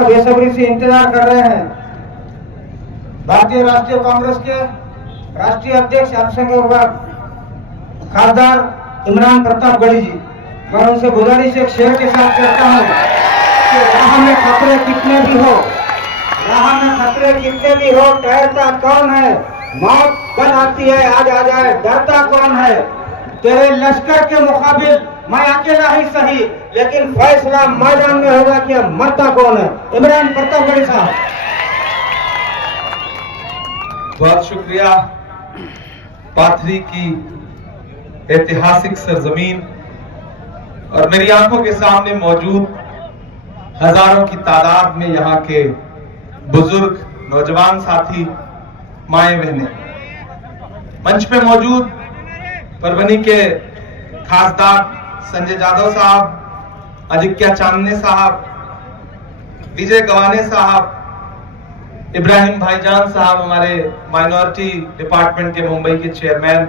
का बेसब्री से इंतजार कर रहे हैं। भारतीय राष्ट्रीय कांग्रेस के राष्ट्रीय अध्यक्ष अल्पसंख्यक खासदार इमरान प्रतापगढ़ी जी, मैं उनसे गुजारिश एक शेर के साथ करता हूँ कि राह में खतरे कितने भी हो, राह में खतरे कितने भी हो, डरता कौन है, मौत बन आती है आज आ जाए, डरता कौन है, तेरे लश्कर के मुकाबिल मैं अकेला ही सही, लेकिन फैसला मैदान में होगा कि मरता कौन है। इमरान प्रतापगढ़ी साहब। बहुत शुक्रिया। पाथरी की ऐतिहासिक सरजमीन और मेरी आंखों के सामने मौजूद हजारों की तादाद में यहाँ के बुजुर्ग, नौजवान साथी, माएं बहनें, मंच पे मौजूद परभनी के खासदार संजय जाधव साहब, आदित्य चांदने साहब, विजय गवाने साहब, इब्राहिम भाईजान साहब, हमारे माइनॉरिटी डिपार्टमेंट के मुंबई के चेयरमैन,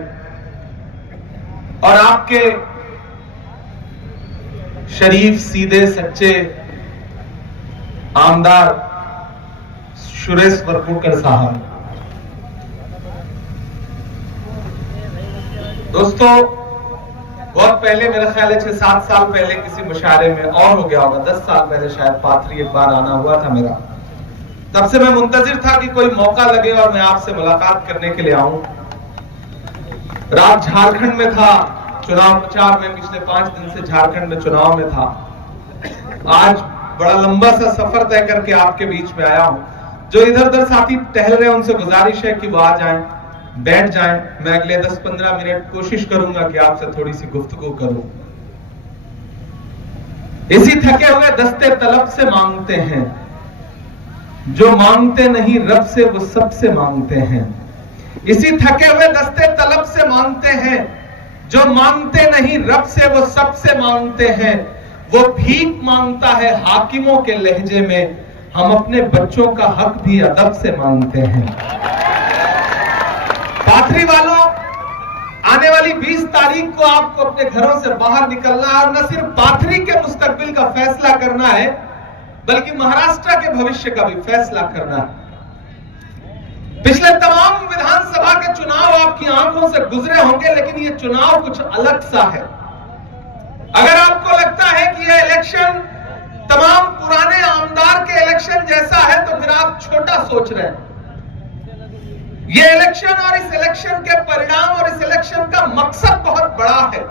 और आपके शरीफ, सीधे, सच्चे आमदार सुरेश वरपुड़कर साहब। दोस्तों, बहुत पहले, मेरा ख्याल है 6-7 साल पहले किसी मुशायरे में, और हो गया होगा 10 साल पहले शायद, पाथरी एक बार आना हुआ था मेरा। तब से मैं मुंतजिर था कि कोई मौका लगे और मैं आपसे मुलाकात करने के लिए आऊं। रात झारखंड में था, चुनाव प्रचार में, पिछले 5 दिन से झारखंड में चुनाव में था। आज बड़ा लंबा सा सफर तय करके आपके बीच में आया हूं। जो इधर उधर साथी टहल रहे हैं उनसे गुजारिश है कि वो आ जाएं, बैठ जाएं। मैं अगले 10-15 मिनट कोशिश करूंगा कि आपसे थोड़ी सी गुफ्तगू करूं। इसी थके हुए दस्ते तलब से मांगते हैं, जो मांगते नहीं रब से वो सबसे मांगते हैं। इसी थके हुए दस्ते तलब से मांगते हैं, जो मांगते नहीं रब से वो सबसे मांगते हैं। वो भीख मांगता है हाकिमों के लहजे में, हम अपने बच्चों का हक भी अदब से मांगते हैं। पाथरी वालों, आने वाली 20 तारीख को आपको अपने घरों से बाहर निकलना है और न सिर्फ पाथरी के मुस्तकबिल का फैसला करना है, बल्कि महाराष्ट्र के भविष्य का भी फैसला करना है। पिछले तमाम विधानसभा के चुनाव आपकी आंखों से गुजरे होंगे, लेकिन ये चुनाव कुछ अलग सा है। अगर आपको लगता है कि यह इलेक्शन तमाम पुराने आमदार के इलेक्शन जैसा है, तो फिर आप छोटा सोच रहे हैं। ये इलेक्शन और इस इलेक्शन के परिणाम और इस इलेक्शन का मकसद बहुत बड़ा है।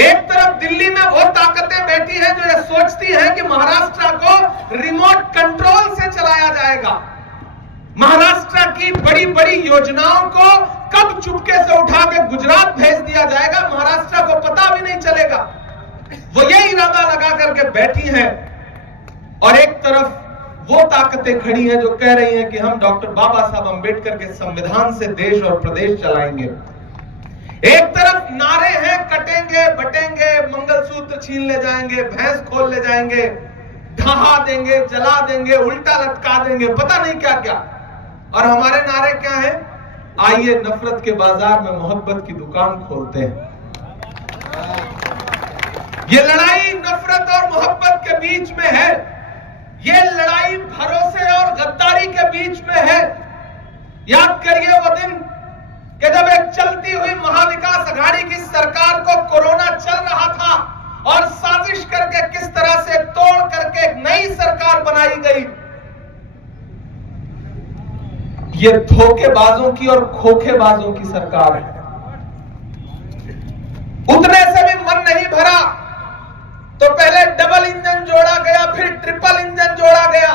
एक तरफ दिल्ली में वो ताकतें बैठी हैं जो ये सोचती हैं कि महाराष्ट्र को रिमोट कंट्रोल से चलाया जाएगा। महाराष्ट्र की बड़ी बड़ी योजनाओं को कब चुपके से उठा के गुजरात भेज दिया जाएगा, महाराष्ट्र को पता भी नहीं चलेगा। वो ये इरादा लगा करके बैठी हैं। और एक तरफ वो ताकतें खड़ी हैं जो कह रही हैं कि हम डॉक्टर बाबा साहब अंबेडकर के संविधान से देश और प्रदेश चलाएंगे। एक तरफ नारे हैं, कटेंगे, बटेंगे, मंगलसूत्र छीन ले जाएंगे, भैंस खोल ले जाएंगे, ढहा देंगे, जला देंगे, उल्टा लटका देंगे, पता नहीं क्या क्या। और हमारे नारे क्या हैं? आइए नफरत के बाजार में मोहब्बत की दुकान खोलते हैं। ये लड़ाई नफरत और मोहब्बत के बीच में है। ये लड़ाई भरोसे और गद्दारी के बीच में है। याद करिए वो दिन कि जब एक चलती हुई महाविकास अघाड़ी की सरकार को कोरोना चल रहा था और साजिश करके किस तरह से तोड़ करके एक नई सरकार बनाई गई। ये धोखेबाजों की और खोखेबाजों की सरकार है। उतने से भी मन नहीं भरा तो पहले डबल इंजन जोड़ा गया, फिर ट्रिपल इंजन जोड़ा गया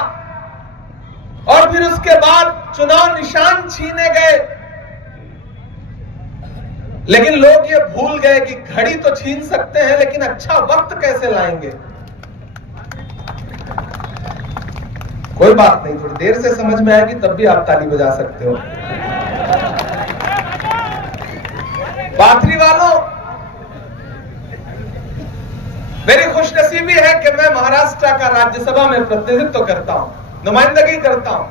और फिर उसके बाद चुनाव निशान छीने गए। लेकिन लोग ये भूल गए कि घड़ी तो छीन सकते हैं, लेकिन अच्छा वक्त कैसे लाएंगे। कोई बात नहीं, थोड़ी देर से समझ में आएगी तब भी आप ताली बजा सकते हो। पाथरी वालों, मेरी खुशनसीबी है कि मैं महाराष्ट्र का राज्यसभा में प्रतिनिधित्व करता हूं, नुमाइंदगी करता हूं।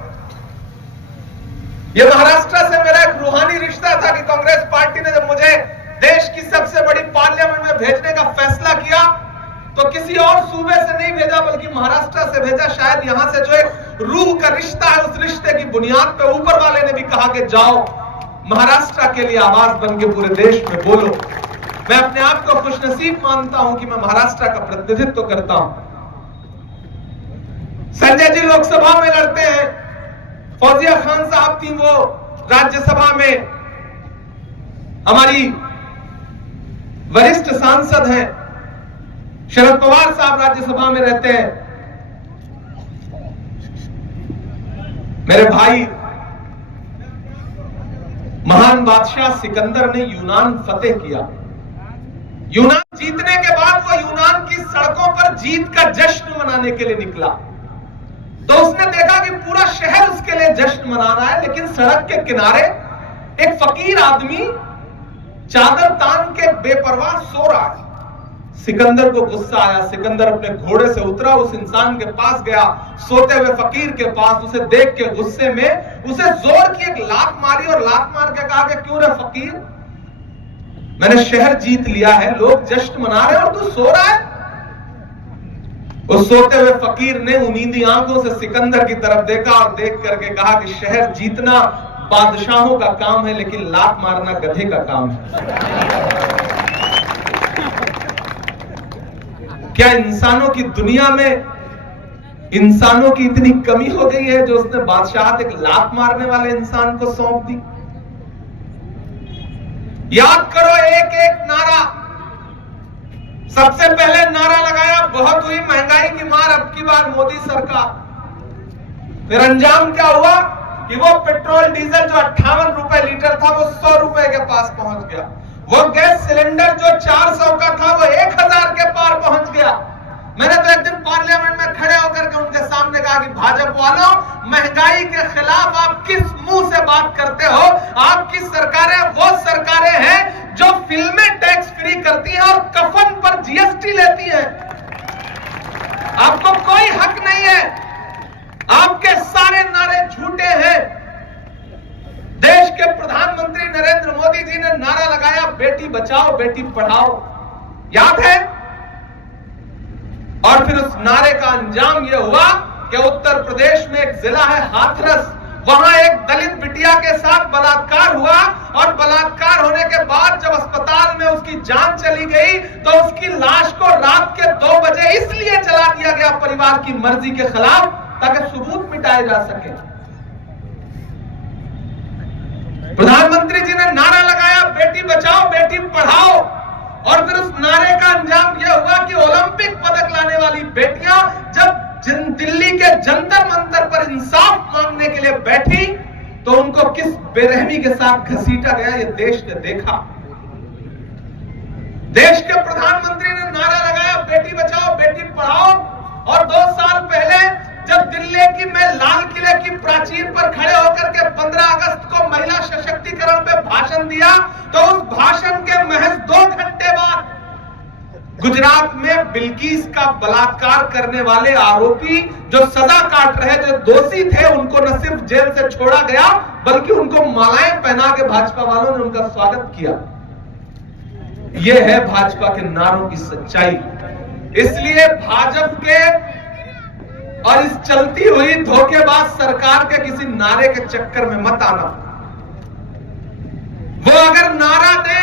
यह महाराष्ट्र से मेरा एक रूहानी रिश्ता था कि कांग्रेस पार्टी ने जब मुझे देश की सबसे बड़ी पार्लियामेंट में भेजने का फैसला किया तो किसी और सूबे से नहीं भेजा बल्कि महाराष्ट्र से भेजा। शायद यहां से जो एक रूह का रिश्ता है, उस रिश्ते की बुनियाद पे ऊपर वाले ने भी कहा कि जाओ महाराष्ट्र के लिए आवाज बन के पूरे देश में बोलो। मैं अपने आप को खुशनसीब मानता हूं कि मैं महाराष्ट्र का प्रतिनिधित्व करता हूं। संजय जी लोकसभा में लड़ते हैं, फौजिया खान साहब थी वो राज्यसभा में, हमारी वरिष्ठ सांसद हैं, शरद पवार साहब राज्यसभा में रहते हैं। मेरे भाई, महान बादशाह सिकंदर ने यूनान फतेह किया। यूनान जीतने के बाद वो यूनान की सड़कों पर जीत का जश्न मनाने के लिए निकला। तो उसने देखा कि पूरा शहर उसके लिए जश्न मना रहा है, लेकिन सड़क के किनारे एक फकीर आदमी चादर तान के बेपरवाह सो रहा है। सिकंदर को गुस्सा आया। सिकंदर अपने घोड़े से उतरा, उस इंसान के पास गया, सोते हुए फकीर के पास। उसे देख के गुस्से में उसे जोर की एक लात मारी और लात मार के कहा कि क्यों रे फकीर, मैंने शहर जीत लिया है, लोग जश्न मना रहे हैं और तू सो रहा है। उस सोते हुए फकीर ने उनींदी आंखों से सिकंदर की तरफ देखा और देख करके कहा कि शहर जीतना बादशाहों का काम है, लेकिन लात मारना गधे का काम है। क्या इंसानों की दुनिया में इंसानों की इतनी कमी हो गई है जो उसने बादशाहत एक लात मारने वाले इंसान को सौंप दी? याद करो एक एक नारा। सबसे पहले नारा लगाया, बहुत हुई महंगाई की मार, अब की बार मोदी सरकार। फिर अंजाम क्या हुआ कि वो पेट्रोल डीजल जो 58 रुपए लीटर था वो 100 रुपए के पास पहुंच गया। वो गैस सिलेंडर जो 400 का था वो 1000 के पार पहुंच गया। मैंने तो एक दिन पार्लियामेंट में खड़े होकर के उनके सामने कहा कि भाजपा वालों, महंगाई के खिलाफ आप किस मुंह से बात करते हो? आपकी सरकारें वो सरकारें हैं जो फिल्में टैक्स फ्री करती हैं और कफन पर जीएसटी लेती हैं। आपको कोई हक नहीं है, आपके सारे नारे झूठे हैं। देश के प्रधानमंत्री नरेंद्र मोदी जी ने नारा लगाया, बेटी बचाओ बेटी पढ़ाओ, याद है? और फिर उस नारे का अंजाम यह हुआ कि उत्तर प्रदेश में एक जिला है हाथरस, वहां एक दलित बिटिया के साथ बलात्कार हुआ और बलात्कार होने के बाद जब अस्पताल में उसकी जान चली गई तो उसकी लाश को रात के 2 बजे इसलिए जला दिया गया परिवार की मर्जी के खिलाफ, ताकि सबूत मिटाए जा सके। प्रधानमंत्री जी ने नारा लगाया, बेटी बचाओ बेटी पढ़ाओ, और फिर उस नारे का अंजाम यह हुआ कि ओलंपिक पदक लाने वाली बेटियां जब दिल्ली के जंतर मंतर पर इंसाफ मांगने के लिए बैठी तो उनको किस बेरहमी के साथ घसीटा गया, ये देश ने देखा। देश के प्रधानमंत्री ने नारा लगाया, बेटी बचाओ बेटी पढ़ाओ, और 2 साल पहले जब दिल्ली की मैं लाल किले की प्राचीर पर खड़े होकर के 15 अगस्त को महिला सशक्तिकरण पे भाषण दिया तो उस भाषण के महज 2 घंटे बाद गुजरात में बिल्किस का बलात्कार करने वाले आरोपी जो सजा काट रहे, जो दोषी थे, उनको न सिर्फ जेल से छोड़ा गया बल्कि उनको मालाएं पहना के भाजपा वालों ने उनका स्वागत किया। यह है भाजपा के नारों की सच्चाई। इसलिए भाजपा के और इस चलती हुई धोखेबाज सरकार के किसी नारे के चक्कर में मत आना। वो अगर नारा दे